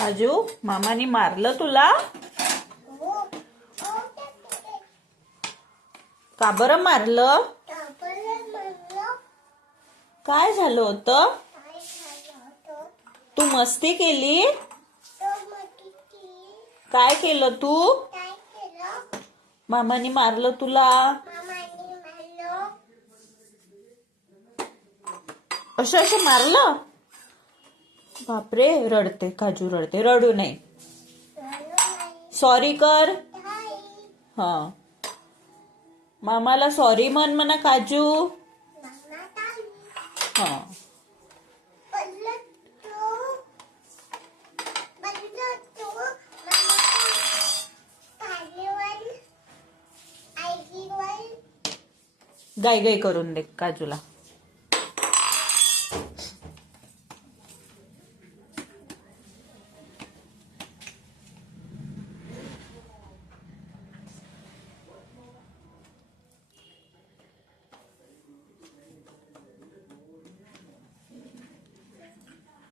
काजू, मामाने मारलं तुला? का बरं मारलं? काय झालं होतं? तू मस्ती केली? काय केलं तू? मामाने मारलं तुला? असं मारलं? बापरे, रडते काजू, रडते. रडू नये. सॉरी कर. हा, मामाला सॉरी म्हण म्हणा काजू. हा. गाई गाई करून दे काजूला.